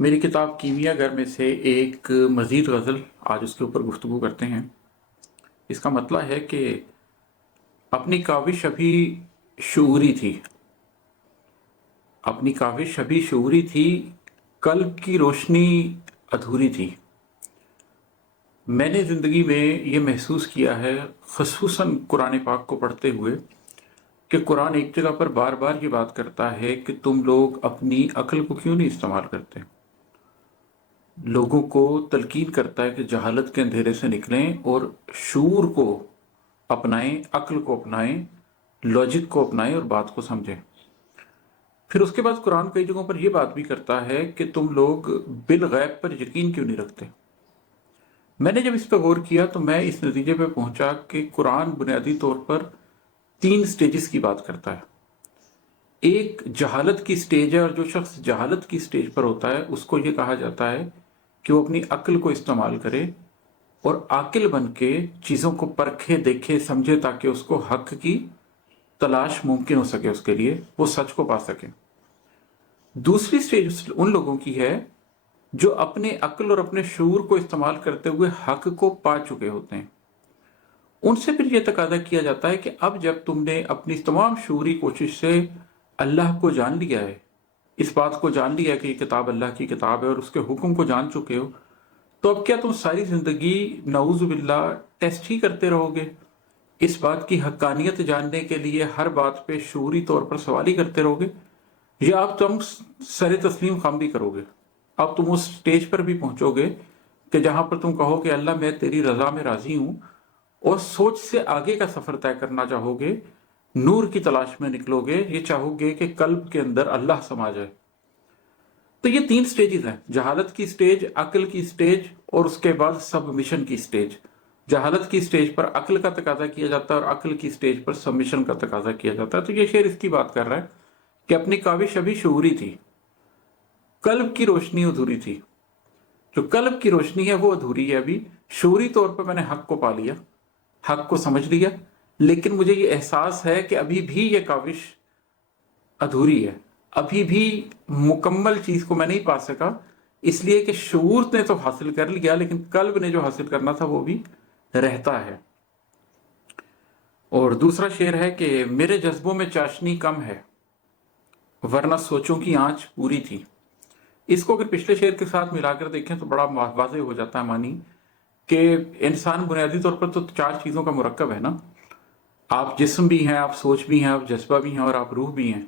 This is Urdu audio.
میری کتاب کیمیا گھر میں سے ایک مزید غزل آج اس کے اوپر گفتگو کرتے ہیں۔ اس کا مطلب ہے کہ اپنی کاوش ابھی شعوری تھی، اپنی کاوش ابھی شعوری تھی، قلب کی روشنی ادھوری تھی۔ میں نے زندگی میں یہ محسوس کیا ہے، خصوصاً قرآن پاک کو پڑھتے ہوئے، کہ قرآن ایک جگہ پر بار بار یہ بات کرتا ہے کہ تم لوگ اپنی عقل کو کیوں نہیں استعمال کرتے، لوگوں کو تلقین کرتا ہے کہ جہالت کے اندھیرے سے نکلیں اور شعور کو اپنائیں، عقل کو اپنائیں، لاجک کو اپنائیں اور بات کو سمجھیں۔ پھر اس کے بعد قرآن کئی جگہوں پر یہ بات بھی کرتا ہے کہ تم لوگ بالغیب پر یقین کیوں نہیں رکھتے۔ میں نے جب اس پہ غور کیا تو میں اس نتیجے پہ پہنچا کہ قرآن بنیادی طور پر 3 سٹیجز کی بات کرتا ہے۔ ایک جہالت کی سٹیج ہے، اور جو شخص جہالت کی سٹیج پر ہوتا ہے اس کو یہ کہا جاتا ہے کہ وہ اپنی عقل کو استعمال کرے اور عاقل بن کے چیزوں کو پرکھے، دیکھے، سمجھے، تاکہ اس کو حق کی تلاش ممکن ہو سکے، اس کے لیے وہ سچ کو پا سکے۔ دوسری سٹیج ان لوگوں کی ہے جو اپنے عقل اور اپنے شعور کو استعمال کرتے ہوئے حق کو پا چکے ہوتے ہیں۔ ان سے پھر یہ تقاضا کیا جاتا ہے کہ اب جب تم نے اپنی تمام شعوری کوشش سے اللہ کو جان لیا ہے، اس بات کو جان لیا کہ یہ کتاب اللہ کی کتاب ہے اور اس کے حکم کو جان چکے ہو، تو اب کیا تم ساری زندگی نعوذ باللہ ٹیسٹ ہی کرتے رہو گے؟ اس بات کی حقانیت جاننے کے لیے ہر بات پہ شعوری طور پر سوال ہی کرتے رہو گے، یا اب تم سر تسلیم خم بھی کرو گے؟ اب تم اس سٹیج پر بھی پہنچو گے کہ جہاں پر تم کہو کہ اللہ میں تیری رضا میں راضی ہوں، اور سوچ سے آگے کا سفر طے کرنا چاہو گے، نور کی تلاش میں نکلو گے، یہ چاہو گے کہ قلب کے اندر اللہ سما جائے۔ تو یہ 3 سٹیجز ہیں: جہالت کی سٹیج، عقل کی سٹیج، اور اس کے بعد سبمیشن کی سٹیج۔ جہالت کی سٹیج پر عقل کا تقاضا کیا جاتا ہے اور عقل کی سٹیج پر سبمیشن کا تقاضا کیا جاتا ہے۔ تو یہ شعر اس کی بات کر رہا ہے کہ اپنی کاوش ابھی شعوری تھی، قلب کی روشنی ادھوری تھی۔ جو قلب کی روشنی ہے وہ ادھوری ہے ابھی، شعوری طور پر میں نے حق کو پا لیا، حق کو سمجھ لیا، لیکن مجھے یہ احساس ہے کہ ابھی بھی یہ کاوش ادھوری ہے، ابھی بھی مکمل چیز کو میں نہیں پا سکا، اس لیے کہ شعور نے تو حاصل کر لیا لیکن قلب نے جو حاصل کرنا تھا وہ بھی رہتا ہے۔ اور دوسرا شعر ہے کہ میرے جذبوں میں چاشنی کم ہے، ورنہ سوچوں کی آنچ پوری تھی۔ اس کو اگر پچھلے شعر کے ساتھ ملا کر دیکھیں تو بڑا واضح ہو جاتا ہے معنی کہ انسان بنیادی طور پر تو 4 چیزوں کا مرکب ہے نا۔ آپ جسم بھی ہیں، آپ سوچ بھی ہیں، آپ جذبہ بھی ہیں، اور آپ روح بھی ہیں۔